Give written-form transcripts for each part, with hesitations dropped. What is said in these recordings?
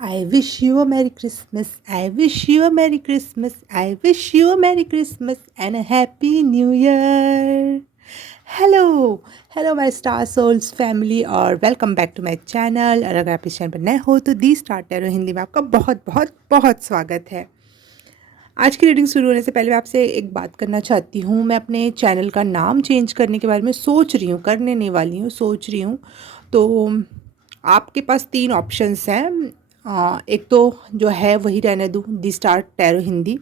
I wish you a Merry Christmas. I wish you a Merry Christmas. I wish you a Merry Christmas and a Happy New Year. Hello hello my star souls family और welcome back to my channel. और अगर आप इस channel पर नए हो तो दी star tarot Hindi में आपका बहुत बहुत बहुत स्वागत है। आज की रीडिंग शुरू होने से पहले मैं आपसे एक बात करना चाहती हूँ। मैं अपने चैनल का नाम चेंज करने के बारे में सोच रही हूँ, करने नहीं वाली हूँ, सोच रही हूँ। तो आपके पास तीन ऑप्शंस हैं। एक तो जो है वही रहने दूँ, the star tarot Hindi.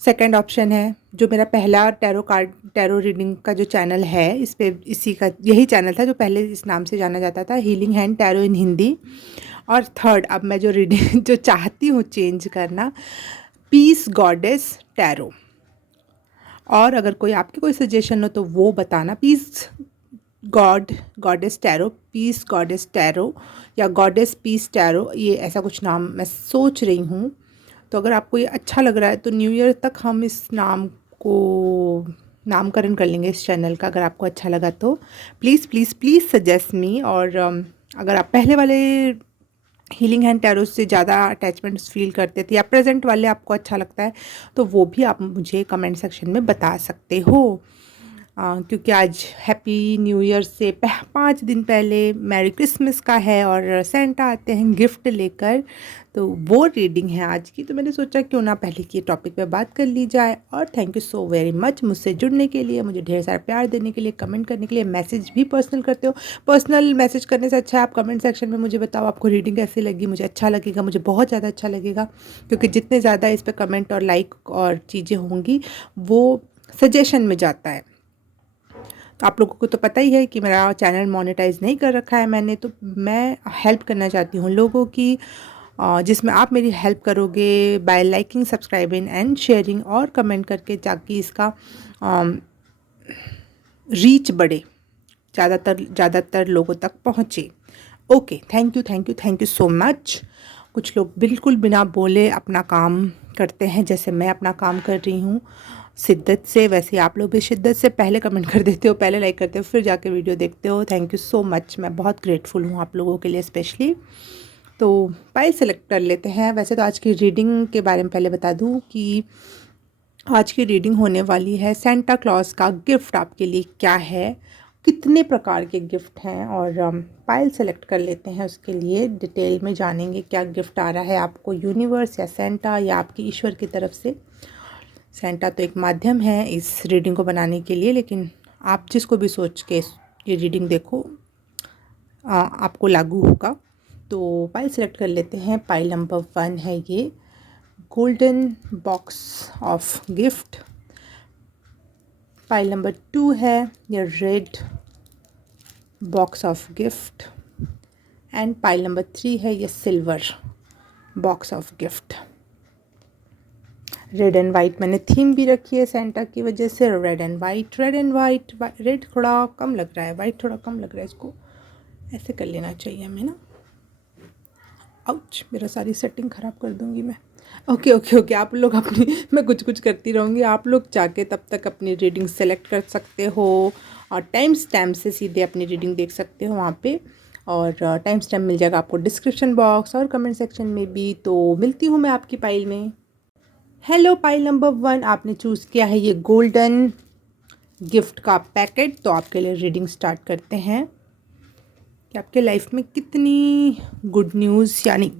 Second option है जो मेरा पहला टैरो रीडिंग का जो चैनल है, इस पे इसी का यही चैनल था जो पहले इस नाम से जाना जाता था, हीलिंग हैंड टैरो इन हिंदी। और थर्ड, अब मैं जो रीडिंग जो चाहती हूँ चेंज करना, पीस गॉडेस टैरो। और अगर कोई आपके कोई सजेशन हो तो वो बताना। Peace goddess tarot, peace goddess tarot या गॉडेस पीस टैरो, ये ऐसा कुछ नाम मैं सोच रही हूँ। तो अगर आपको ये अच्छा लग रहा है तो न्यू ईयर तक हम इस नाम को नामकरण कर लेंगे इस चैनल का। अगर आपको अच्छा लगा तो please please please suggest me. और अगर आप पहले वाले हीलिंग हैंड टैरो से ज़्यादा अटैचमेंट्स फील करते थे या प्रेजेंट वाले आपको अच्छा लगता है तो वो भी आप मुझे कमेंट सेक्शन में बता सकते हो। क्योंकि आज हैप्पी न्यू ईयर से 5 दिन पहले मैरी क्रिसमस का है और सेंटा आते हैं गिफ्ट लेकर। तो वो रीडिंग है आज की। तो मैंने सोचा क्यों ना पहले की टॉपिक पे बात कर ली जाए। और thank you so very much मुझसे जुड़ने के लिए, मुझे ढेर सारा प्यार देने के लिए, कमेंट करने के लिए। मैसेज भी पर्सनल करते हो। पर्सनल मैसेज करने से अच्छा है आप कमेंट सेक्शन में मुझे बताओ आपको रीडिंग कैसी लगी। मुझे अच्छा लगेगा, मुझे बहुत ज़्यादा अच्छा लगेगा, क्योंकि जितने ज़्यादा इस पर कमेंट और लाइक और चीज़ें होंगी वो सजेशन में जाता है। आप लोगों को तो पता ही है कि मेरा चैनल मोनेटाइज नहीं कर रखा है मैंने। तो मैं हेल्प करना चाहती हूँ लोगों की, जिसमें आप मेरी हेल्प करोगे bye liking, subscribing and sharing और कमेंट करके, ताकि इसका रीच बढ़े, ज़्यादातर लोगों तक पहुँचे। Okay, thank you so much. कुछ लोग बिल्कुल बिना बोले अपना काम करते हैं, जैसे मैं अपना काम कर रही हूँ शिद्दत से। वैसे आप लोग भी शिद्दत से पहले कमेंट कर देते हो, पहले लाइक करते हो, फिर जाके वीडियो देखते हो। थैंक यू सो मच, मैं बहुत ग्रेटफुल हूँ आप लोगों के लिए स्पेशली। तो पाइल सेलेक्ट कर लेते हैं। वैसे तो आज की रीडिंग के बारे में पहले बता दूँ कि आज की रीडिंग होने वाली है सेंटा क्लॉज का गिफ्ट आपके लिए क्या है, कितने प्रकार के गिफ्ट हैं। और पाइल सेलेक्ट कर लेते हैं, उसके लिए डिटेल में जानेंगे क्या गिफ्ट आ रहा है आपको, यूनिवर्स या सेंटा या आपकी ईश्वर की तरफ से। सेंटा तो एक माध्यम है इस रीडिंग को बनाने के लिए, लेकिन आप जिसको भी सोच के ये रीडिंग देखो आपको लागू होगा। तो पाइल सेलेक्ट कर लेते हैं। पाइल नंबर 1 है ये, golden box of gift. Pile number 2 है ये, red box of gift. And pile number 3 है ये, silver box of gift. Red and white मैंने थीम भी रखी है सेंटा की वजह से। Red and white, red and white. Red थोड़ा कम लग रहा है, वाइट थोड़ा कम लग रहा है, इसको ऐसे कर लेना चाहिए हमें ना। आउच, मेरा सारी सेटिंग ख़राब कर दूंगी मैं। ओके ओके ओके, आप लोग अपनी मैं कुछ कुछ करती रहूँगी, आप लोग चाहे तब तक अपनी रीडिंग सेलेक्ट कर सकते हो और टाइम स्टैम्प से सीधे अपनी रीडिंग देख सकते हो वहाँ पे। और टाइम स्टैम्प मिल जाएगा आपको डिस्क्रिप्शन बॉक्स और कमेंट सेक्शन में भी। तो मिलती हूँ मैं आपकी पाइल में। हेलो, पाइल नंबर 1 आपने चूज़ किया है ये गोल्डन गिफ्ट का पैकेट। तो आपके लिए रीडिंग स्टार्ट करते हैं कि आपके लाइफ में कितनी गुड न्यूज़ यानी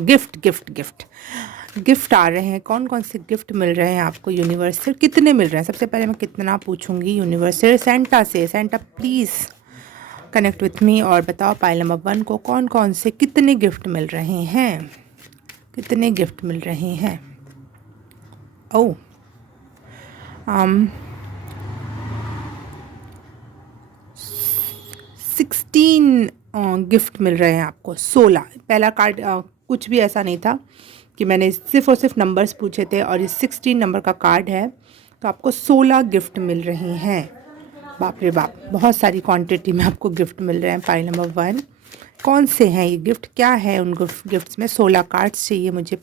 गिफ्ट गिफ्ट गिफ्ट गिफ्ट आ रहे हैं, कौन कौन से गिफ्ट मिल रहे हैं आपको यूनिवर्स से, कितने मिल रहे हैं। सबसे पहले मैं कितना पूछूंगी यूनिवर्स से, सेंटा से। Santa please connect with me और बताओ पाइल नंबर 1 को कौन कौन से कितने गिफ्ट मिल रहे हैं, कितने गिफ्ट मिल रहे हैं। ओह, 16 गिफ्ट मिल रहे हैं आपको। 16, पहला कार्ड कुछ भी ऐसा नहीं था कि मैंने सिर्फ और सिर्फ नंबर्स पूछे थे, और ये 16 नंबर का कार्ड है। तो आपको 16 गिफ्ट मिल रहे हैं। बाप रे बाप, बहुत सारी क्वांटिटी में आपको गिफ्ट मिल रहे हैं। पाइल नंबर 1, कौन से हैं ये गिफ्ट, क्या है उन गिफ्ट्स में। 16 कार्ड्स चाहिए मुझे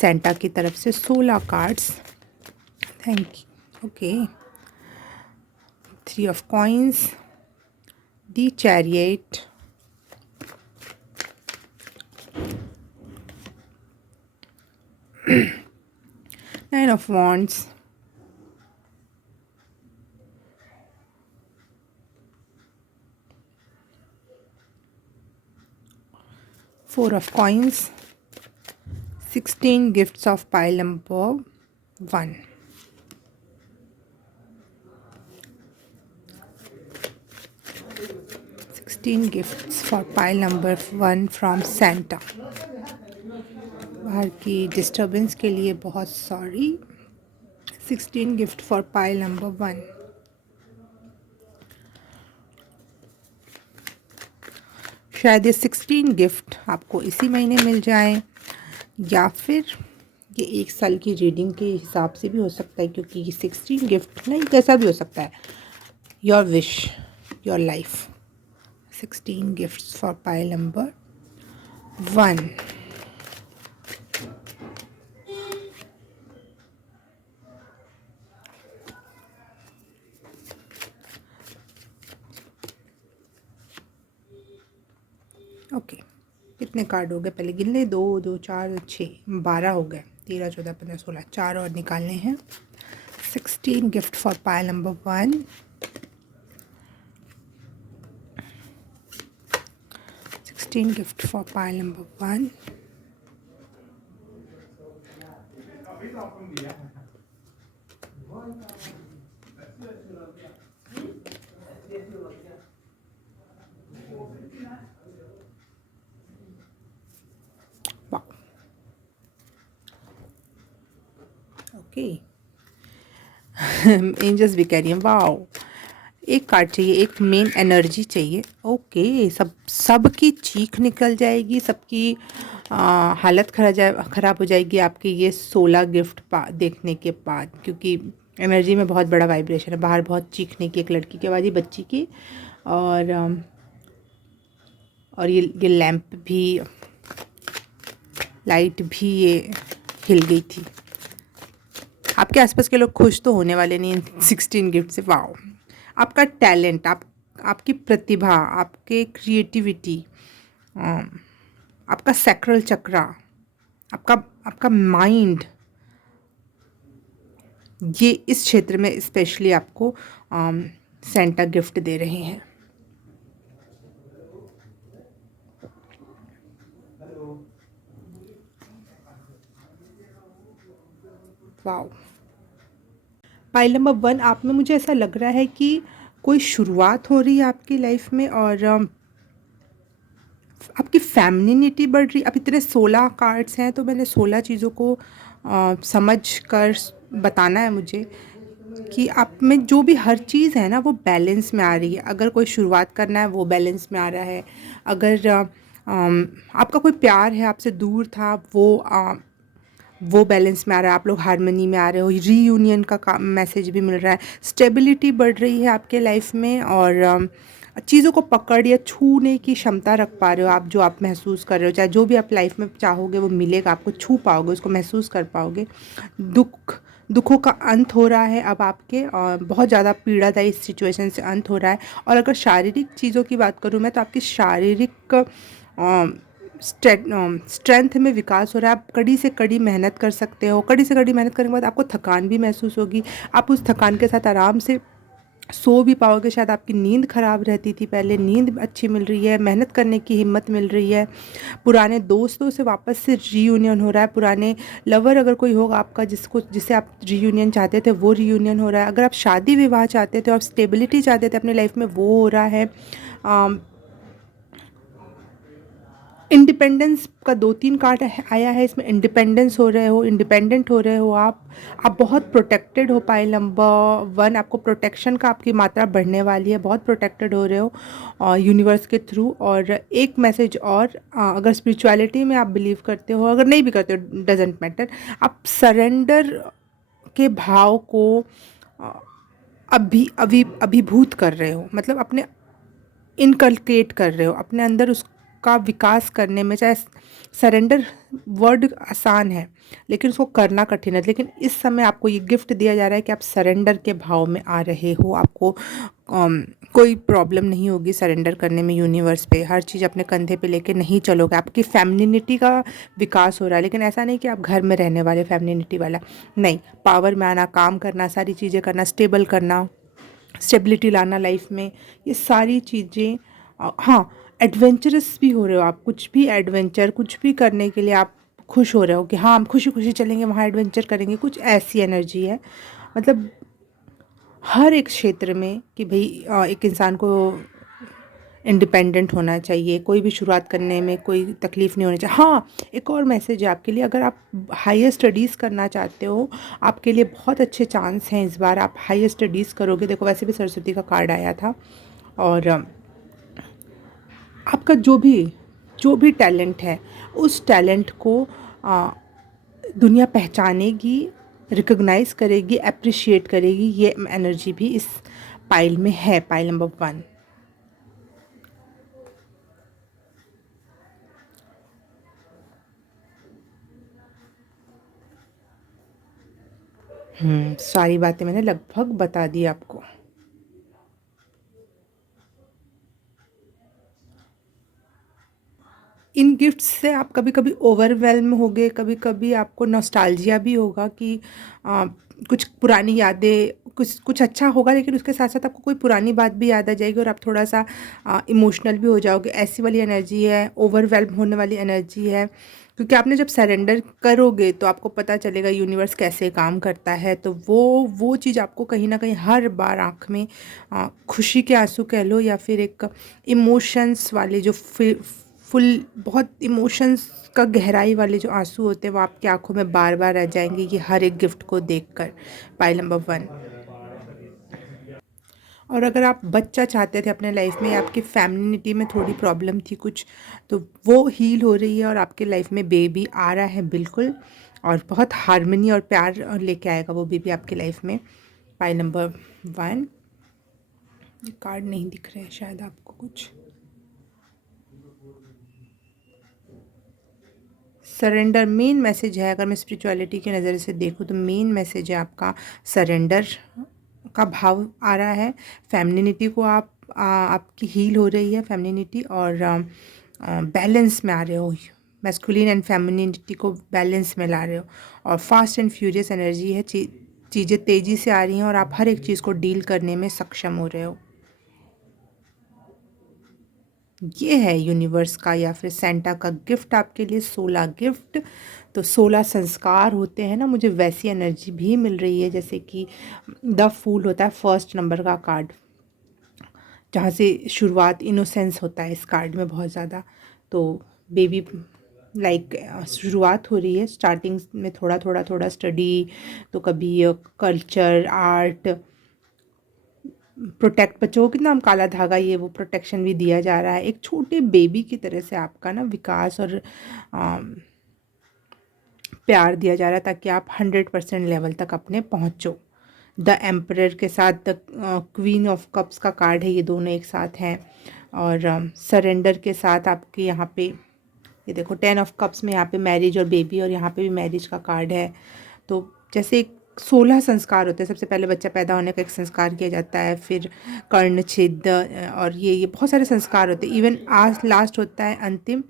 सेंटा की तरफ से, 16 cards. Thank you. Okay, 3 of coins, the chariot, Nine of Wands, Four of Coins, 16 gifts of pile number 1. Gifts for pile number 1 from Santa. बाहर की डिस्टर्बेंस के लिए बहुत sorry. 16 gift for pile number 1. शायद ये 16 गिफ्ट आपको इसी महीने मिल जाए, या फिर ये 1 साल की रीडिंग के हिसाब से भी हो सकता है, क्योंकि 16 गिफ्ट नहीं कैसा भी हो सकता है. Your wish, your life. 16 gifts for pile number 1. Okay, कितने कार्ड हो गए पहले गिन ले. 2 2 4 6 12 हो गए. 13 14 15 16, 4 और निकालने हैं. 16 gift for pile number 1. 16 gift for pile number 1. Okay, angels भी कह रही हैं वाओ. एक कार्ड चाहिए, एक मेन एनर्जी चाहिए. ओके, सबकी चीख निकल जाएगी, सबकी हालत ख़राब हो जाएगी आपकी ये 16 गिफ्ट देखने के बाद, क्योंकि एनर्जी में बहुत बड़ा वाइब्रेशन है. बाहर बहुत चीखने की एक लड़की की आवाज़, ये बच्ची की, और ये लैंप भी, लाइट भी ये हिल गई थी. आपके आसपास के लोग खुश तो होने वाले नहीं 16 गिफ्ट से. वाओ, आपका टैलेंट, आपकी प्रतिभा, आपके क्रिएटिविटी, आपका सैक्रल चक्रा, आपका माइंड, ये इस क्षेत्र में स्पेशली आपको सेंटा गिफ्ट दे रहे हैं. वाओ. पाइल नंबर 1, आप में मुझे ऐसा लग रहा है कि कोई शुरुआत हो रही है आपकी लाइफ में, और आपकी फेमिनिटी बढ़ रही. अब इतने 16 कार्ड्स हैं, तो मैंने 16 चीज़ों को समझ कर बताना है मुझे कि आप में जो भी हर चीज़ है ना, वो बैलेंस में आ रही है. अगर कोई शुरुआत करना है, वो बैलेंस में आ रहा है. अगर आपका कोई प्यार है, आपसे दूर था, वो बैलेंस में आ रहा है. आप लोग हारमनी में आ रहे हो. रीयूनियन का मैसेज भी मिल रहा है. स्टेबिलिटी बढ़ रही है आपके लाइफ में, और चीज़ों को पकड़ या छूने की क्षमता रख पा रहे हो आप, जो आप महसूस कर रहे हो. चाहे जो भी आप लाइफ में चाहोगे वो मिलेगा आपको, छू पाओगे, उसको महसूस कर पाओगे. दुखों का अंत हो रहा है अब आपके, और बहुत ज़्यादा पीड़ादायी सिचुएशन से अंत हो रहा है. और अगर शारीरिक चीज़ों की बात करूँ मैं, तो आपकी शारीरिक स्ट्रेंथ में विकास हो रहा है. आप कड़ी से कड़ी मेहनत कर सकते हो. कड़ी से कड़ी मेहनत करने के बाद आपको थकान भी महसूस होगी. आप उस थकान के साथ आराम से सो भी पाओगे. शायद आपकी नींद ख़राब रहती थी पहले, नींद अच्छी मिल रही है. मेहनत करने की हिम्मत मिल रही है. पुराने दोस्तों से वापस से रीयूनियन हो रहा है. पुराने लवर अगर कोई होगा आपका, जिससे आप रीयूनियन चाहते थे, वो रीयूनियन हो रहा है. अगर आप शादी विवाह चाहते थे और स्टेबिलिटी चाहते थे अपनी लाइफ में, वो हो रहा है. इंडिपेंडेंस का 2-3 कार्ड आया है इसमें. इंडिपेंडेंस हो रहे हो, इंडिपेंडेंट हो रहे हो आप बहुत प्रोटेक्टेड हो. पाइल नंबर 1, आपको प्रोटेक्शन का आपकी मात्रा बढ़ने वाली है. बहुत प्रोटेक्टेड हो रहे हो यूनिवर्स के थ्रू. और एक मैसेज और, अगर स्पिरिचुअलिटी में आप बिलीव करते हो, अगर नहीं भी करते हो, डजेंट मैटर, आप सरेंडर के भाव को अभिभूत कर रहे हो. मतलब अपने इनकलकेट कर रहे हो अपने अंदर, का विकास करने में, चाहे सरेंडर वर्ड आसान है लेकिन उसको करना कठिन है, लेकिन इस समय आपको ये गिफ्ट दिया जा रहा है कि आप सरेंडर के भाव में आ रहे हो। आपको कोई प्रॉब्लम नहीं होगी सरेंडर करने में यूनिवर्स पे। हर चीज़ अपने कंधे पे लेके नहीं चलोगे। आपकी फेमिनिटी का विकास हो रहा है, लेकिन ऐसा नहीं कि आप घर में रहने वाले फेमिनिटी वाला नहीं। पावर में आना, काम करना, सारी चीज़ें करना, स्टेबल करना, स्टेबिलिटी लाना लाइफ में, ये सारी चीज़ें। हाँ, एडवेंचरस भी हो रहे हो आप। कुछ भी एडवेंचर, कुछ भी करने के लिए आप खुश हो रहे हो कि हाँ हम खुशी खुशी चलेंगे वहाँ एडवेंचर करेंगे, कुछ ऐसी एनर्जी है। मतलब हर एक क्षेत्र में कि भाई एक इंसान को इंडिपेंडेंट होना चाहिए, कोई भी शुरुआत करने में कोई तकलीफ़ नहीं होनी चाहिए। हाँ, एक और मैसेज है आपके लिए, अगर आप हायर स्टडीज़ करना चाहते हो, आपके लिए बहुत अच्छे चांस हैं इस बार। आप हायर स्टडीज़ करोगे। देखो वैसे भी सरस्वती का कार्ड आया था, और आपका जो भी टैलेंट है, उस टैलेंट को अ, दुनिया पहचानेगी, रिकॉग्नाइज़ करेगी, एप्रिशिएट करेगी। ये एनर्जी भी इस पाइल में है, पाइल नंबर 1। सारी बातें मैंने लगभग बता दी आपको। इन गिफ्ट्स से आप कभी कभी ओवरवेल्म होगे, कभी कभी आपको नॉस्टैल्जिया भी होगा कि आ, कुछ पुरानी यादें, कुछ कुछ अच्छा होगा, लेकिन उसके साथ साथ आपको कोई पुरानी बात भी याद आ जाएगी और आप थोड़ा सा इमोशनल भी हो जाओगे। ऐसी वाली एनर्जी है, ओवरवेल्म होने वाली एनर्जी है, क्योंकि आपने जब सरेंडर करोगे तो आपको पता चलेगा यूनिवर्स कैसे काम करता है। तो वो चीज़ आपको कहीं ना कहीं हर बार आँख में खुशी के आंसू कह लो, या फिर एक इमोशंस वाले जो फुल बहुत इमोशंस का गहराई वाले जो आंसू होते हैं, वो आपकी आंखों में बार बार आ जाएंगे ये हर एक गिफ्ट को देखकर। Pile number 1। और अगर आप बच्चा चाहते थे अपने लाइफ में, या आपकी फैमिलिनिटी में थोड़ी प्रॉब्लम थी कुछ, तो वो हील हो रही है और आपके लाइफ में बेबी आ रहा है बिल्कुल, और बहुत हार्मनी और प्यार लेके आएगा वो बेबी आपकी लाइफ में। Pile number 1। ये कार्ड नहीं दिख रहे हैं शायद आपको कुछ। सरेंडर मेन मैसेज है। अगर मैं स्पिरिचुअलिटी की नज़र से देखूँ तो मेन मैसेज है आपका सरेंडर का भाव आ रहा है। फेमिनिटी को आपकी हील हो रही है फेमिनिटी, और बैलेंस में आ रहे हो। मैस्कुलिन एंड फेमिनिटी को बैलेंस में ला रहे हो, और फास्ट एंड फ्यूरियस एनर्जी है। चीज़ें तेज़ी से आ रही हैं और आप हर एक चीज़ को डील करने में सक्षम हो रहे हो। ये है यूनिवर्स का या फिर सेंटा का गिफ्ट आपके लिए, 16 गिफ्ट। तो 16 संस्कार होते हैं ना, मुझे वैसी एनर्जी भी मिल रही है जैसे कि द फूल होता है फर्स्ट नंबर का कार्ड, जहाँ से शुरुआत, इनोसेंस होता है इस कार्ड में बहुत ज़्यादा। तो बेबी लाइक शुरुआत हो रही है, स्टार्टिंग में थोड़ा स्टडी, तो कभी कल्चर, आर्ट, प्रोटेक्ट, बच्चों को कितना हम काला धागा, ये वो प्रोटेक्शन भी दिया जा रहा है। एक छोटे बेबी की तरह से आपका ना विकास और प्यार दिया जा रहा है, ताकि आप 100% लेवल तक अपने पहुँचो। द एम्परर के साथ द क्वीन ऑफ कप्स का कार्ड है, ये दोनों एक साथ हैं। और सरेंडर के साथ आपके यहाँ पे ये देखो 10 ऑफ कप्स में यहाँ पे मैरिज और बेबी, और यहाँ पे भी मैरिज का कार्ड है। तो जैसे 16 संस्कार होते हैं। सबसे पहले बच्चा पैदा होने का एक संस्कार किया जाता है, फिर कर्णछेद, और ये बहुत सारे संस्कार होते हैं। इवन आज लास्ट होता है अंतिम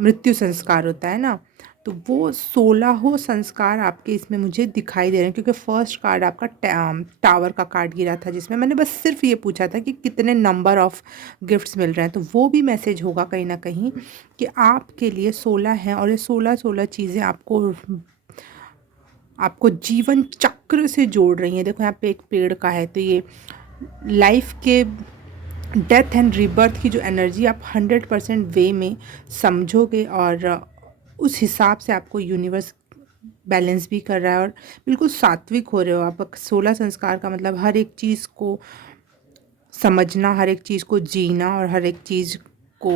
मृत्यु संस्कार होता है ना। तो वो 16 संस्कार आपके इसमें मुझे दिखाई दे रहे हैं, क्योंकि फर्स्ट कार्ड आपका टावर का कार्ड गिरा था, जिसमें मैंने बस सिर्फ ये पूछा था कि कितने नंबर ऑफ गिफ्ट्स मिल रहे हैं। तो वो भी मैसेज होगा कहीं ना कहीं कि आपके लिए 16 हैं, और ये 16 चीज़ें आपको जीवन चक्र से जोड़ रही हैं। देखो यहाँ पे एक पेड़ का है, तो ये लाइफ के डेथ एंड रीबर्थ की जो एनर्जी आप 100% वे में समझोगे, और उस हिसाब से आपको यूनिवर्स बैलेंस भी कर रहा है, और बिल्कुल सात्विक हो रहे हो आप। 16 संस्कार का मतलब हर एक चीज़ को समझना, हर एक चीज़ को जीना, और हर एक चीज़ को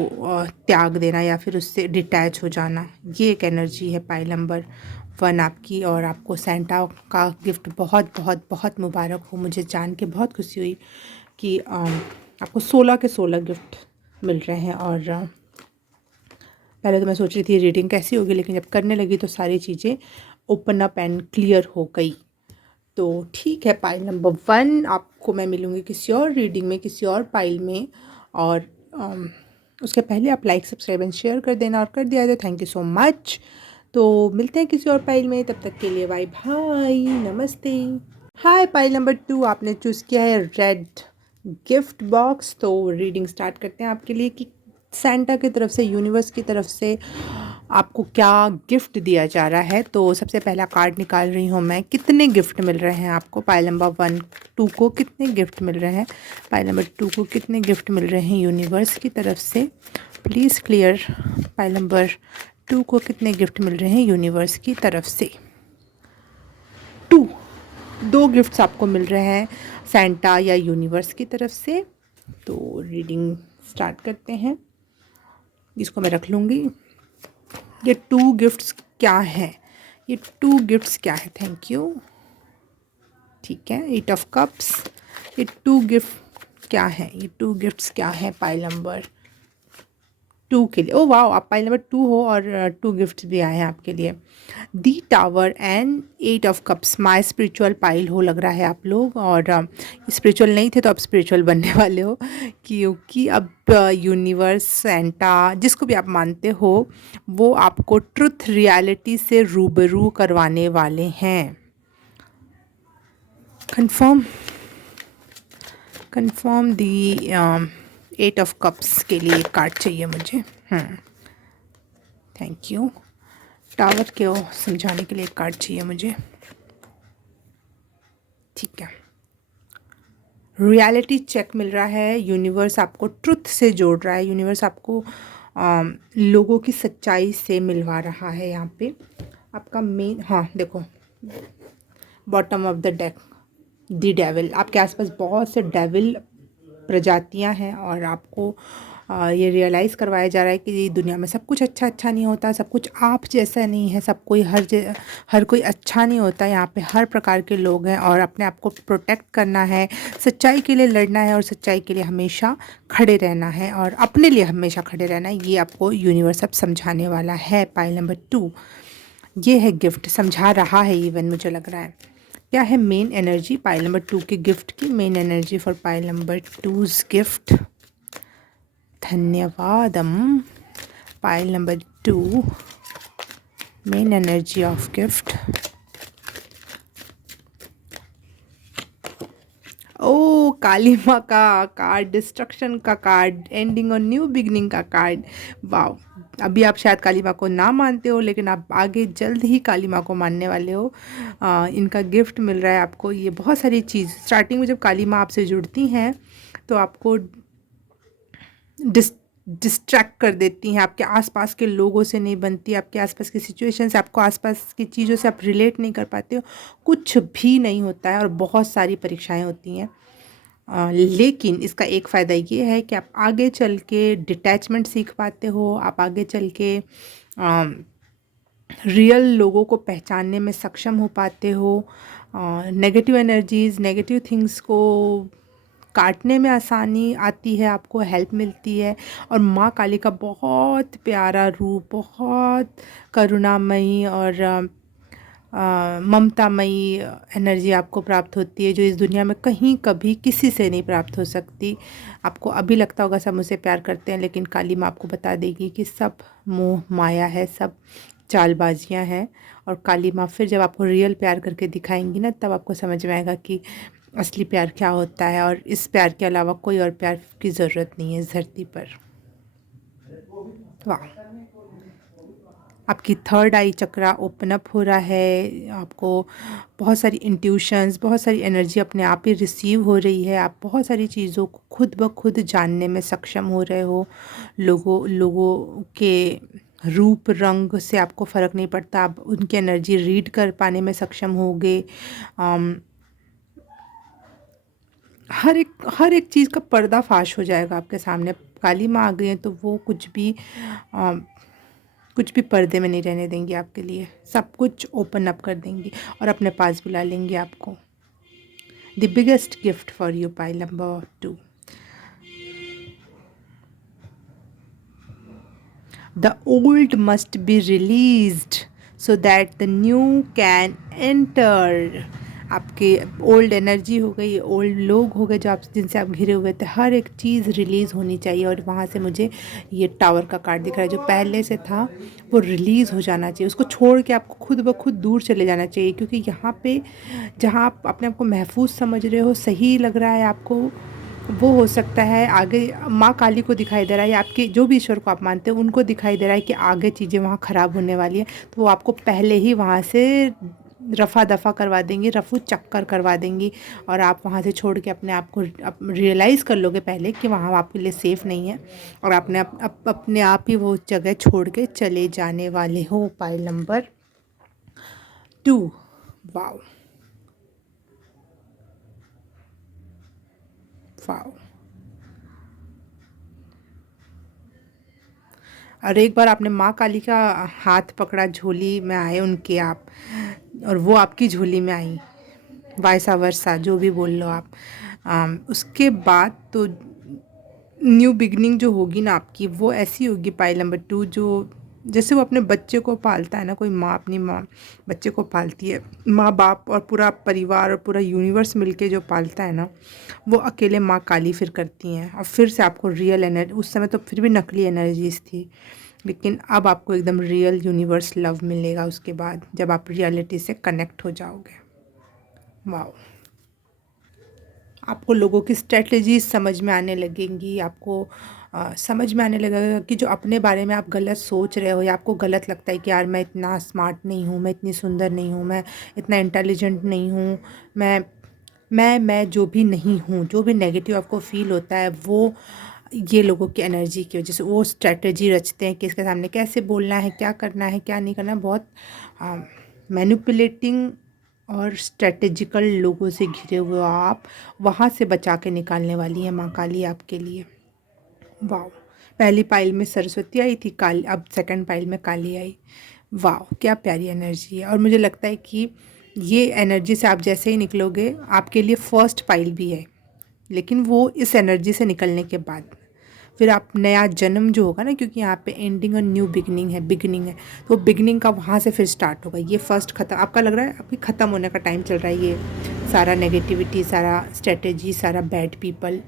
त्याग देना या फिर उससे डिटैच हो जाना। ये एक एनर्जी है पाइल नंबर 1 आपकी। और आपको सेंटा का गिफ्ट बहुत बहुत बहुत मुबारक हो। मुझे जान के बहुत खुशी हुई कि आपको 16 के 16 गिफ्ट मिल रहे हैं। और पहले तो मैं सोच रही थी रीडिंग कैसी होगी, लेकिन जब करने लगी तो सारी चीज़ें ओपन अप एंड क्लियर हो गई। तो ठीक है, पाइल नंबर 1 आपको मैं मिलूँगी किसी और रीडिंग में, किसी और पाइल में। और उसके पहले आप लाइक, सब्सक्राइब एंड शेयर कर देना, और कर दिया जाए थैंक यू सो मच। तो मिलते हैं किसी और पाइल में, तब तक के लिए बाय बाय, नमस्ते। हाय, पाइल नंबर 2 आपने चूज़ किया है रेड गिफ्ट बॉक्स। तो रीडिंग स्टार्ट करते हैं आपके लिए कि सेंटा की तरफ से, यूनिवर्स की तरफ से आपको क्या गिफ्ट दिया जा रहा है। तो सबसे पहला कार्ड निकाल रही हूँ मैं, कितने गिफ्ट मिल रहे हैं आपको। पाइल नंबर 1 2 को कितने गिफ्ट मिल रहे हैं, पाइल नंबर 2 को कितने गिफ्ट मिल रहे हैं यूनिवर्स की तरफ से, प्लीज़ क्लियर। पाइल नंबर 2 को कितने गिफ्ट मिल रहे हैं यूनिवर्स की तरफ से। 2 2 गिफ्ट्स आपको मिल रहे हैं सेंटा या यूनिवर्स की तरफ से। तो रीडिंग स्टार्ट करते हैं, इसको मैं रख लूँगी। ये 2 गिफ्ट्स क्या हैं, ये 2 गिफ्ट्स क्या है, थैंक यू। ठीक है, 8 ऑफ कप्स, ये 2 गिफ्ट क्या है, ये 2 गिफ्ट्स क्या है पाइल नंबर 2 के लिए। ओ वाह, आप पाइल नंबर 2 हो और 2 गिफ्ट्स भी आए हैं आपके लिए। The tower and 8 of cups, my spiritual pile हो लग रहा है आप लोग, और स्पिरिचुअल नहीं थे तो अब स्पिरिचुअल बनने वाले हो, क्योंकि अब यूनिवर्स, सेंटा, जिसको भी आप मानते हो, वो आपको ट्रुथ रियलिटी से रूबरू करवाने वाले हैं। कंफर्म दी 8 ऑफ कप्स के लिए कार्ड चाहिए मुझे। Thank you. टावर को समझाने के लिए एक कार्ड चाहिए मुझे। ठीक है, रियलिटी चेक मिल रहा है, यूनिवर्स आपको ट्रुथ से जोड़ रहा है, यूनिवर्स आपको लोगों की सच्चाई से मिलवा रहा है। यहाँ पे आपका मेन, हाँ देखो, bottom of the deck, the devil. आपके आसपास बहुत से डेविल प्रजातियां हैं, और आपको ये रियलाइज़ करवाया जा रहा है कि दुनिया में सब कुछ अच्छा अच्छा नहीं होता, सब कुछ आप जैसा नहीं है, सब कोई हर कोई अच्छा नहीं होता। यहाँ पे हर प्रकार के लोग हैं, और अपने आप को प्रोटेक्ट करना है, सच्चाई के लिए लड़ना है, और सच्चाई के लिए हमेशा खड़े रहना है, और अपने लिए हमेशा खड़े रहना है। ये आपको यूनिवर्स अब समझाने वाला है। पाइल नंबर 2 ये है गिफ्ट, समझा रहा है इवन, मुझे लग रहा है। क्या है मेन एनर्जी पाइल नंबर 2 के गिफ्ट की, main energy for pile number 2's gift. धन्यवादम। Pile number 2 main energy of gift. ओ, काली माँ का कार्ड, डिस्ट्रक्शन का कार्ड, एंडिंग और न्यू बिगनिंग का कार्ड। वाह, अभी आप शायद काली माँ को ना मानते हो, लेकिन आप आगे जल्द ही काली माँ को मानने वाले हो। इनका गिफ्ट मिल रहा है आपको। ये बहुत सारी चीज़, स्टार्टिंग में जब काली माँ आपसे जुड़ती हैं तो आपको डिस्ट्रैक्ट कर देती हैं, आपके आसपास के लोगों से नहीं बनती, आपके आसपास की सिचुएशन से, आपको आसपास की चीज़ों से आप रिलेट नहीं कर पाते हो, कुछ भी नहीं होता है, और बहुत सारी परीक्षाएं होती हैं। लेकिन इसका एक फ़ायदा ये है कि आप आगे चल के डिटैचमेंट सीख पाते हो, आप आगे चल के रियल लोगों को पहचानने में सक्षम हो पाते हो, नेगेटिव एनर्जीज़, नेगेटिव थिंग्स को काटने में आसानी आती है, आपको हेल्प मिलती है। और माँ काली का बहुत प्यारा रूप, बहुत करुणामयी और ममतामयी एनर्जी आपको प्राप्त होती है, जो इस दुनिया में कहीं कभी किसी से नहीं प्राप्त हो सकती। आपको अभी लगता होगा सब मुझसे प्यार करते हैं, लेकिन काली माँ आपको बता देगी कि सब मोह माया है, सब चालबाजियाँ हैं। और काली माँ फिर जब आपको रियल प्यार करके दिखाएंगी ना, तब आपको समझ में आएगा कि असली प्यार क्या होता है, और इस प्यार के अलावा कोई और प्यार की ज़रूरत नहीं है इस धरती पर। वाह, आपकी थर्ड आई चक्रा ओपन अप हो रहा है, आपको बहुत सारी इंट्यूशंस, बहुत सारी एनर्जी अपने आप ही रिसीव हो रही है, आप बहुत सारी चीज़ों को खुद ब खुद जानने में सक्षम हो रहे हो। लोगों के रूप रंग से आपको फ़र्क नहीं पड़ता, आप उनकी एनर्जी रीड कर पाने में सक्षम होगे। हर एक चीज़ का पर्दाफाश हो जाएगा आपके सामने। काली माँ आ गई हैं तो वो कुछ भी पर्दे में नहीं रहने देंगी आपके लिए, सब कुछ ओपन अप कर देंगी और अपने पास बुला लेंगी आपको। The biggest gift for you pile number 2। The old must be released so that the new can enter. आपके ओल्ड एनर्जी हो गई, ओल्ड लोग हो गए जो आप जिनसे आप घिरे हुए थे, हर एक चीज़ रिलीज़ होनी चाहिए। और वहाँ से मुझे ये टावर का कार्ड दिख रहा है, जो पहले से था वो रिलीज़ हो जाना चाहिए, उसको छोड़ के आपको खुद ब खुद दूर चले जाना चाहिए। क्योंकि यहाँ पे जहाँ आप अपने आप को महफूज समझ रहे हो, सही लग रहा है आपको, वो हो सकता है आगे माँ काली को दिखाई दे रहा है, या आपके जो भी ईश्वर को आप मानते हो उनको दिखाई दे रहा है कि आगे चीज़ें वहाँ ख़राब होने वाली है, तो वो आपको पहले ही वहाँ से रफ़ा दफ़ा करवा देंगी, रफू चक्कर करवा देंगी। और आप वहाँ से छोड़ के अपने आप को रियलाइज़ कर लोगे पहले कि वहाँ आपके लिए सेफ़ नहीं है, और आपने अपने आप ही वो जगह छोड़ के चले जाने वाले हो। Pile number 2। Wow wow. और एक बार आपने माँ काली का हाथ पकड़ा, झोली में आए उनके आप, और वो आपकी झोली में आई, वाइसा वर्सा जो भी बोल लो आप। उसके बाद तो न्यू बिगनिंग जो होगी ना आपकी, वो ऐसी होगी पाइल नंबर 2, जो जैसे वो अपने बच्चे को पालता है ना, कोई माँ अपनी माँ बच्चे को पालती है, माँ बाप और पूरा परिवार और पूरा यूनिवर्स मिलके जो पालता है ना, वो अकेले माँ काली फिर करती हैं। और फिर से आपको रियल एनर्जी, उस समय तो फिर भी नकली एनर्जीज थी, लेकिन अब आपको एकदम रियल यूनिवर्स लव मिलेगा उसके बाद, जब आप रियलिटी से कनेक्ट हो जाओगे। वाओ। आपको लोगों की स्ट्रेटजी समझ में आने लगेंगी, आपको समझ में आने लगेगा कि जो अपने बारे में आप गलत सोच रहे हो, या आपको गलत लगता है कि यार मैं इतना स्मार्ट नहीं हूँ, मैं इतनी सुंदर नहीं हूँ, मैं इतना इंटेलिजेंट नहीं हूँ, मैं जो भी नहीं हूँ, जो भी नेगेटिव आपको फील होता है, वो ये लोगों की एनर्जी की वजह से। वो स्ट्रेटजी रचते हैं कि इसके सामने कैसे बोलना है, क्या करना है, क्या नहीं करना है। बहुत मैनिपुलेटिंग और स्ट्रेटेजिकल लोगों से घिरे हुए हो आप, वहाँ से बचा के निकालने वाली है माँ काली आपके लिए। वाह। पहली पाइल में सरस्वती आई थी काली, अब सेकंड पाइल में काली आई। वाह, क्या प्यारी एनर्जी है। और मुझे लगता है कि ये एनर्जी से आप जैसे ही निकलोगे, आपके लिए फर्स्ट पाइल भी है, लेकिन वो इस एनर्जी से निकलने के बाद फिर आप नया जन्म जो होगा ना, क्योंकि यहाँ पे एंडिंग और न्यू बिगनिंग है, तो बिगनिंग का वहाँ से फिर स्टार्ट होगा। ये फर्स्ट खत्म आपका लग रहा है, अभी ख़त्म होने का टाइम चल रहा है, ये सारा नेगेटिविटी, सारा स्ट्रेटेजी, सारा बैड पीपल।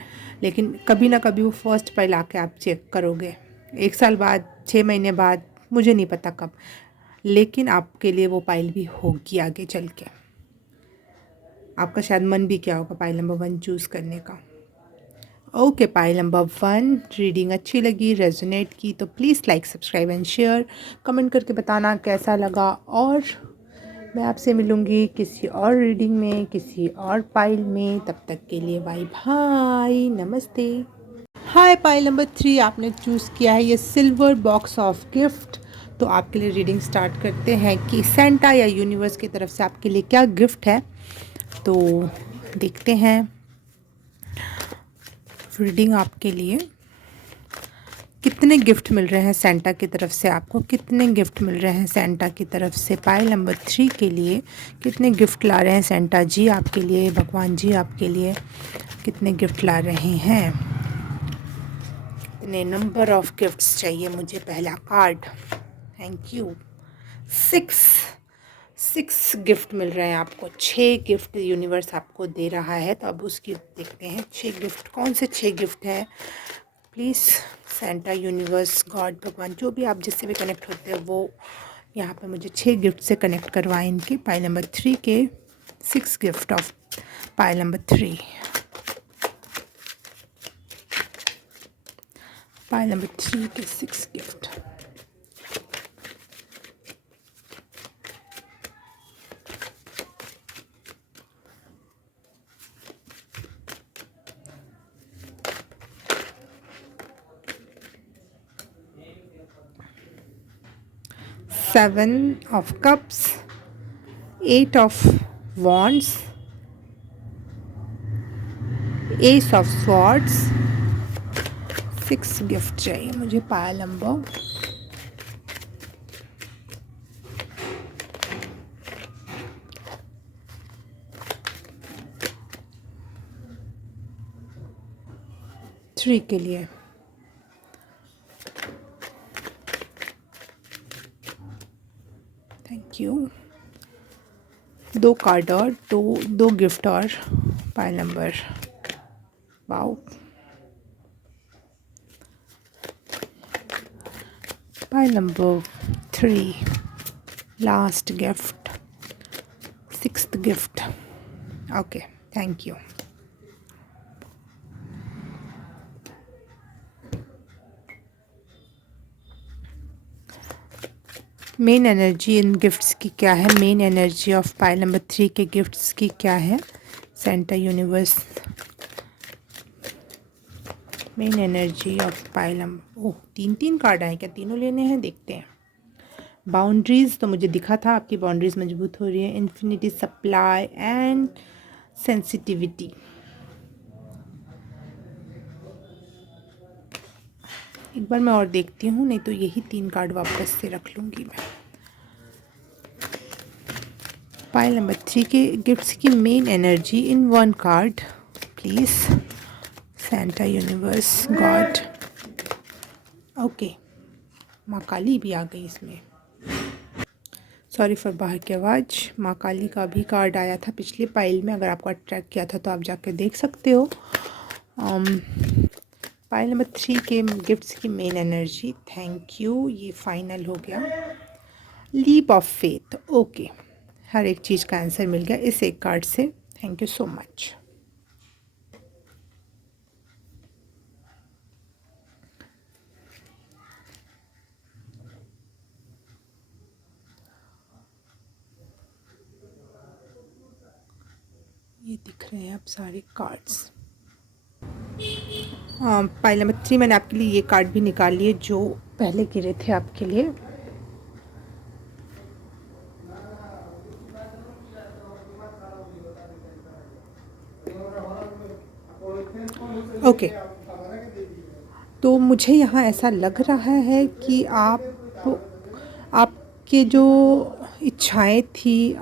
लेकिन कभी ना कभी वो फर्स्ट पल आके आप चेक करोगे, 1 साल बाद, 6 महीने बाद, मुझे नहीं पता कब, लेकिन आपके लिए वो पाइल भी होगी आगे चल के। आपका शायद मन भी क्या होगा पाइल नंबर 1 चूज़ करने का। ओके, पाइल नंबर 1 रीडिंग अच्छी लगी, रेजोनेट की, तो please like, subscribe and share. Comment करके बताना कैसा लगा, और मैं आपसे मिलूँगी किसी और रीडिंग में, किसी और पाइल में। तब तक के लिए बाय बाय, नमस्ते। हाय, पाइल नंबर 3 आपने चूज़ किया है ये सिल्वर बॉक्स ऑफ गिफ्ट। तो आपके लिए रीडिंग स्टार्ट करते हैं कि सेंटा या यूनिवर्स की तरफ से आपके लिए क्या गिफ्ट है। तो देखते हैं रीडिंग आपके लिए कितने गिफ्ट मिल रहे हैं सेंटा की तरफ से, आपको कितने गिफ्ट मिल रहे हैं सेंटा की तरफ से। पाइल नंबर 3 के लिए कितने गिफ्ट ला रहे हैं सेंटा जी आपके लिए, भगवान जी आपके लिए कितने गिफ्ट ला रहे हैं। कितने नंबर ऑफ गिफ्ट्स चाहिए मुझे, पहला कार्ड। Thank you. 6 6 गिफ्ट मिल रहे हैं आपको, 6 गिफ्ट यूनिवर्स आपको दे रहा है। तो अब उसकी देखते हैं 6 गिफ्ट कौन से 6 गिफ्ट है। प्लीज़ सेंटा, यूनिवर्स, गॉड, भगवान, जो भी आप जिससे भी कनेक्ट होते हैं, वो यहाँ पे मुझे 6 गिफ्ट से कनेक्ट करवाएं इनके। पाइल नंबर 3 के 6 gift of pile number 3। Pile number 3 के 6 gift. Seven of Cups, 8 of Wands, Ace of Swords। 6 gift चाहिए मुझे पाइल नंबर 3 के लिए। Thank you. 2 कार्ड और 2 गिफ्ट और pile number. Wow. Pile number 3, last gift, 6th gift. Okay, thank you. Main energy in gifts की क्या है? Main energy of pile number 3 के गिफ्ट्स की क्या है? Centre universe. Main energy of pile number, oh 3 card आए, क्या तीनों लेने हैं? देखते हैं। बाउंड्रीज तो मुझे दिखा था, आपकी बाउंड्रीज मजबूत हो रही है। Infinity, supply and sensitivity. एक बार मैं और देखती हूँ, नहीं तो यही 3 कार्ड वापस से रख लूँगी मैं। पाइल नंबर 3 के गिफ्ट्स की main energy in 1 card please. Santa universe, God. Okay, माँ काली भी आ गई इसमें। सॉरी फॉर बाहर की आवाज़। माँ काली का भी कार्ड आया था पिछले पाइल में, अगर आपको अट्रैक्ट किया था तो आप जाके देख सकते हो। पाइल नंबर 3 के गिफ्ट्स की मेन एनर्जी, थैंक यू, ये फाइनल हो गया। लीप ऑफ फेथ, ओके, हर एक चीज़ का आंसर मिल गया इस एक कार्ड से। Thank you so much. ये दिख रहे हैं अब सारे कार्ड्स। पाइल नंबर 3 मैंने आपके लिए ये कार्ड भी निकाल लिए जो पहले गिरे थे आपके लिए। ओके, तो मुझे यहाँ ऐसा लग रहा है कि आपके जो इच्छाएं थी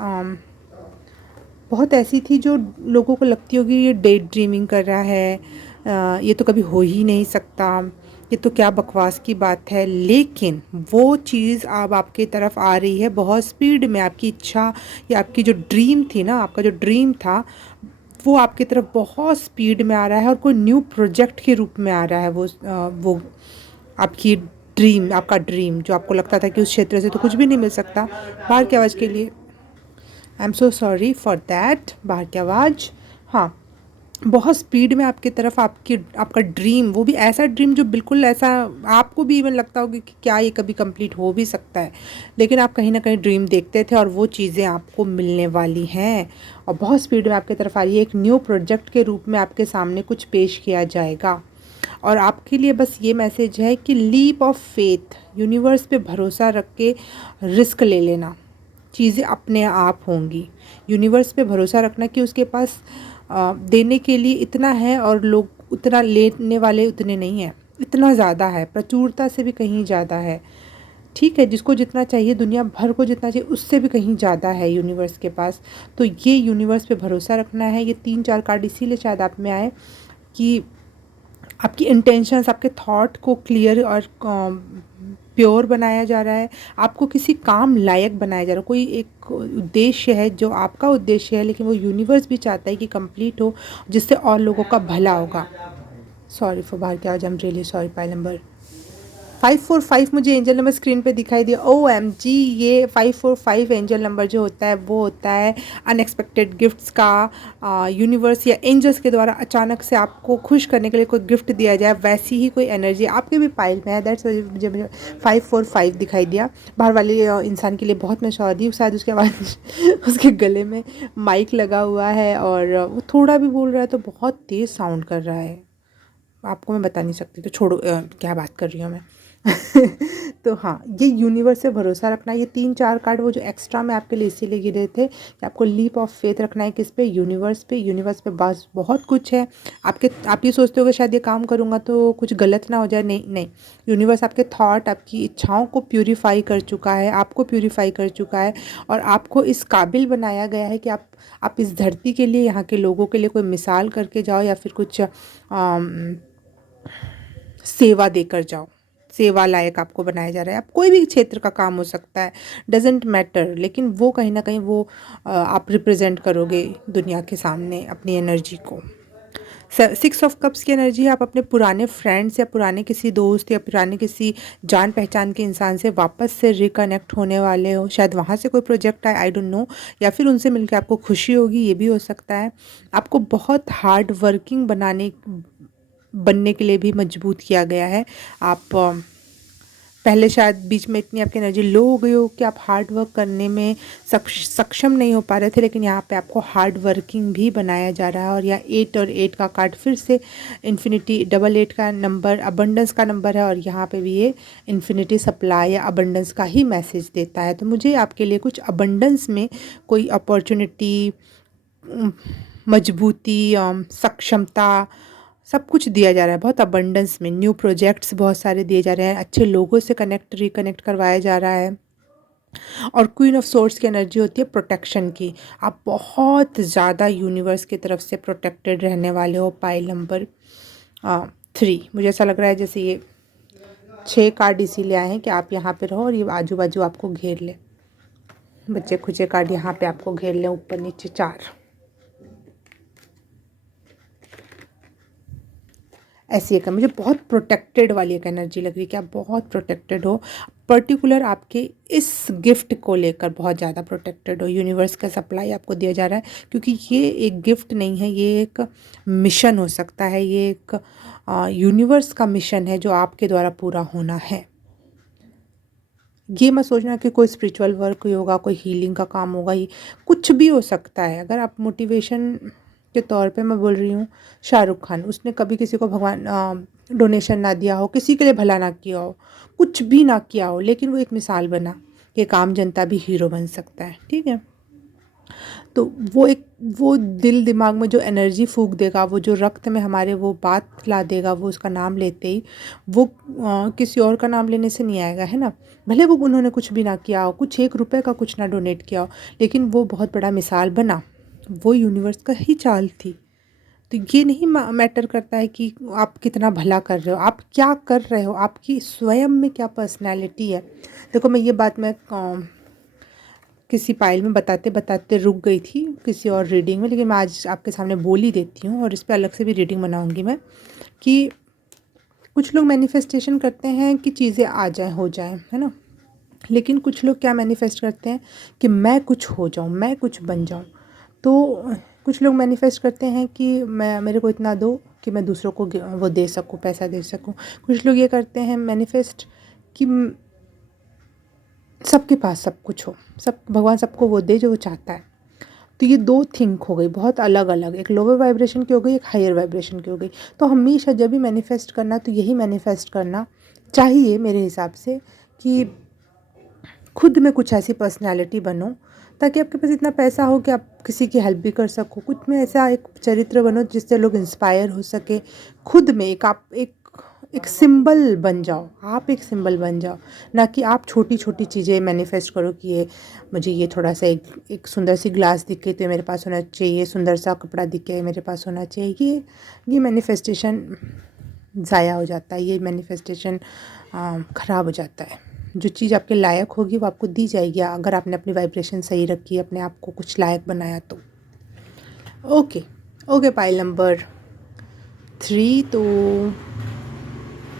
बहुत ऐसी थी जो लोगों को लगती होगी ये डे ड्रीमिंग कर रहा है, ये तो कभी हो ही नहीं सकता, ये तो क्या बकवास की बात है। लेकिन वो चीज़ अब आपकी तरफ आ रही है बहुत स्पीड में। आपकी इच्छा या आपकी जो ड्रीम थी ना, आपका जो ड्रीम था वो आपकी तरफ बहुत स्पीड में आ रहा है और कोई न्यू प्रोजेक्ट के रूप में आ रहा है। वो आपकी ड्रीम, आपका ड्रीम जो आपको लगता था कि उस क्षेत्र से तो कुछ भी नहीं मिल सकता। बाहर की आवाज़ के लिए I am so sorry for that. बाहर की आवाज़। हाँ, बहुत स्पीड में आपकी तरफ आपका ड्रीम, वो भी ऐसा ड्रीम जो बिल्कुल ऐसा आपको भी इवन लगता होगा कि क्या ये कभी कंप्लीट हो भी सकता है, लेकिन आप कहीं ना कहीं ड्रीम देखते थे और वो चीज़ें आपको मिलने वाली हैं और बहुत स्पीड में आपकी तरफ आ रही है। एक न्यू प्रोजेक्ट के रूप में आपके सामने कुछ पेश किया जाएगा और आपके लिए बस ये मैसेज है कि लीप ऑफ फेथ, यूनिवर्स पे भरोसा रख के रिस्क ले लेना, चीज़ें अपने आप होंगी। यूनिवर्स पे भरोसा रखना कि उसके पास देने के लिए इतना है और लोग उतना लेने वाले उतने नहीं हैं, इतना ज़्यादा है, प्रचुरता से भी कहीं ज़्यादा है। ठीक है, जिसको जितना चाहिए, दुनिया भर को जितना चाहिए उससे भी कहीं ज़्यादा है यूनिवर्स के पास। तो ये यूनिवर्स पे भरोसा रखना है। ये 3-4 कार्ड इसीलिए शायद आप में आए कि आपकी इंटेंशंस, आपके थॉट को क्लियर और प्योर बनाया जा रहा है। आपको किसी काम लायक बनाया जा रहा है। कोई एक उद्देश्य है जो आपका उद्देश्य है, लेकिन वो यूनिवर्स भी चाहता है कि कंप्लीट हो, जिससे और लोगों का भला होगा। सॉरी फॉर बाहर की आवाज़, I am really sorry. Pile number 545 मुझे एंजल नंबर स्क्रीन पे दिखाई दिया। OMG, ये 545 एंजल नंबर जो होता है वो होता है अनएक्सपेक्टेड गिफ्ट्स का। यूनिवर्स या एंजल्स के द्वारा अचानक से आपको खुश करने के लिए कोई गिफ्ट दिया जाए, वैसी ही कोई एनर्जी आपके भी पाइल में है। दैट्स मुझे 545 दिखाई दिया। बाहर वाले इंसान के लिए बहुत मैं सॉरी, शायद उसके आवाज़ उसके गले में माइक लगा हुआ है और वो थोड़ा भी बोल रहा है तो बहुत तेज़ साउंड कर रहा है, आपको मैं बता नहीं सकती, तो छोड़ो, क्या बात कर रही हूँ मैं। तो हाँ, ये यूनिवर्स से भरोसा रखना। ये 3-4 कार्ड वो जो एक्स्ट्रा में आपके लिए इसीलिए गिरे थे कि आपको लीप ऑफ फेथ रखना है किस पे? यूनिवर्स पे। यूनिवर्स पे बस बहुत कुछ है। आप ये सोचते हो कि शायद ये काम करूँगा तो कुछ गलत ना हो जाए, नहीं नहीं। यूनिवर्स आपके थॉट, आपकी इच्छाओं को प्यूरीफाई कर चुका है, आपको प्यूरीफाई कर चुका है और आपको इस काबिल बनाया गया है कि आप इस धरती के लिए, यहाँ के लोगों के लिए कोई मिसाल करके जाओ या फिर कुछ सेवा देकर जाओ। सेवा लायक आपको बनाया जा रहा है। आप कोई भी क्षेत्र का काम हो सकता है, डजेंट मैटर, लेकिन वो कहीं ना कहीं वो आप रिप्रेजेंट करोगे दुनिया के सामने अपनी एनर्जी को। 6 ऑफ कप्स की एनर्जी है, आप अपने पुराने फ्रेंड्स या पुराने किसी दोस्त या पुराने किसी जान पहचान के इंसान से वापस से रिकनेक्ट होने वाले हो। शायद वहाँ से कोई प्रोजेक्ट आए, आई डोंट नो, या फिर उनसे मिलकर आपको खुशी होगी, ये भी हो सकता है। आपको बहुत हार्ड वर्किंग बनने के लिए भी मजबूत किया गया है। आप पहले शायद बीच में इतनी आपकी एनर्जी लो हो गई हो कि आप हार्ड वर्क करने में सक्षम नहीं हो पा रहे थे, लेकिन यहाँ पे आपको हार्ड वर्किंग भी बनाया जा रहा है। और यहाँ 8 और 8 का कार्ड फिर से इन्फिनिटी, 8 का नंबर अबंडेंस का नंबर है, और यहाँ पे भी ये इन्फिनिटी सप्लाई या अबंडेंस का ही मैसेज देता है। तो मुझे आपके लिए कुछ अबंडेंस में कोई अपॉर्चुनिटी, मजबूती, सक्षमता, सब कुछ दिया जा रहा है बहुत अबंडेंस में। न्यू प्रोजेक्ट्स बहुत सारे दिए जा रहे हैं, अच्छे लोगों से रिकनेक्ट करवाया जा रहा है। और क्वीन ऑफ सोर्ड्स की एनर्जी होती है प्रोटेक्शन की। आप बहुत ज़्यादा यूनिवर्स की तरफ से प्रोटेक्टेड रहने वाले हो। पाइल नंबर 3, मुझे ऐसा लग रहा है जैसे ये 6 कार्ड इसीलिए आए हैं कि आप यहाँ पे रहो और ये आजू बाजू आपको घेर ले। बच्चे खुचे कार्ड यहाँ पे आपको घेर लें, ऊपर नीचे 4। ऐसी एक मुझे बहुत प्रोटेक्टेड वाली एक एनर्जी लग रही है कि आप बहुत प्रोटेक्टेड हो। पर्टिकुलर आपके इस गिफ्ट को लेकर बहुत ज़्यादा प्रोटेक्टेड हो। यूनिवर्स का सप्लाई आपको दिया जा रहा है, क्योंकि ये एक गिफ्ट नहीं है, ये एक मिशन हो सकता है। ये एक यूनिवर्स का मिशन है जो आपके द्वारा पूरा होना है। ये मत सोचना कि कोई स्पिरिचुअल वर्क होगा, कोई हीलिंग का काम होगा, ये कुछ भी हो सकता है। अगर आप मोटिवेशन के तौर पे मैं बोल रही हूँ, शाहरुख खान, उसने कभी किसी को भगवान डोनेशन ना दिया हो, किसी के लिए भला ना किया हो, कुछ भी ना किया हो, लेकिन वो एक मिसाल बना कि एक आम जनता भी हीरो बन सकता है। ठीक है, तो वो दिल दिमाग में जो एनर्जी फूंक देगा, वो जो रक्त में हमारे वो बात ला देगा, वो उसका नाम लेते ही, वो किसी और का नाम लेने से नहीं आएगा, है ना। भले वो उन्होंने कुछ भी ना किया हो, कुछ 1 रुपए का कुछ ना डोनेट किया हो, लेकिन वो बहुत बड़ा मिसाल बना। वो यूनिवर्स का ही चाल थी। तो ये नहीं मैटर करता है कि आप कितना भला कर रहे हो, आप क्या कर रहे हो, आपकी स्वयं में क्या पर्सनैलिटी है। देखो, मैं ये बात मैं किसी पाइल में बताते बताते रुक गई थी किसी और रीडिंग में, लेकिन मैं आज आपके सामने बोल ही देती हूँ, और इस पर अलग से भी रीडिंग बनाऊँगी मैं। कि कुछ लोग मैनिफेस्टेशन करते हैं कि चीज़ें आ जाएं, हो जाएं, है ना। लेकिन कुछ लोग क्या मैनिफेस्ट करते हैं कि मैं कुछ हो जाऊँ, मैं कुछ बन जाऊँ। तो कुछ लोग मैनिफेस्ट करते हैं कि मेरे को इतना दो कि मैं दूसरों को वो दे सकूँ, पैसा दे सकूँ। कुछ लोग ये करते हैं मैनिफेस्ट कि सबके पास सब कुछ हो, सब भगवान सबको वो दे जो वो चाहता है। तो ये 2 थिंक हो गई बहुत अलग अलग, एक लोअर वाइब्रेशन की हो गई, एक हायर वाइब्रेशन की हो गई। तो हमेशा जब भी मैनिफेस्ट करना, तो यही मैनिफेस्ट करना चाहिए मेरे हिसाब से कि खुद में कुछ ऐसी पर्सनैलिटी बनो ताकि आपके पास इतना पैसा हो कि आप किसी की हेल्प भी कर सको। कुछ में ऐसा एक चरित्र बनो जिससे लोग इंस्पायर हो सके। खुद में एक सिंबल बन जाओ, आप एक सिंबल बन जाओ, ना कि आप छोटी छोटी चीज़ें मैनिफेस्ट करो कि ये मुझे ये थोड़ा सा एक सुंदर सी ग्लास दिखे तो मेरे पास होना चाहिए, सुंदर सा कपड़ा दिखे मेरे पास होना चाहिए। ये मैनिफेस्टेशन ज़ाया हो जाता है, ये मैनिफेस्टेशन ख़राब हो जाता है। जो चीज़ आपके लायक होगी वो आपको दी जाएगी, अगर आपने अपनी वाइब्रेशन सही रखी, अपने आप को कुछ लायक बनाया तो। ओके पाइल नंबर 3, तो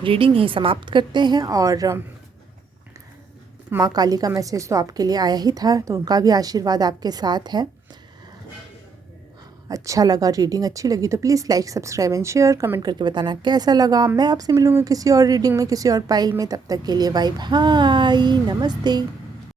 रीडिंग ही समाप्त करते हैं। और माँ काली का मैसेज तो आपके लिए आया ही था, तो उनका भी आशीर्वाद आपके साथ है। अच्छा लगा, रीडिंग अच्छी लगी तो please like, subscribe and share, comment करके बताना कैसा लगा। मैं आपसे मिलूँगी किसी और रीडिंग में, किसी और पाइल में। तब तक के लिए बाय बाय, नमस्ते।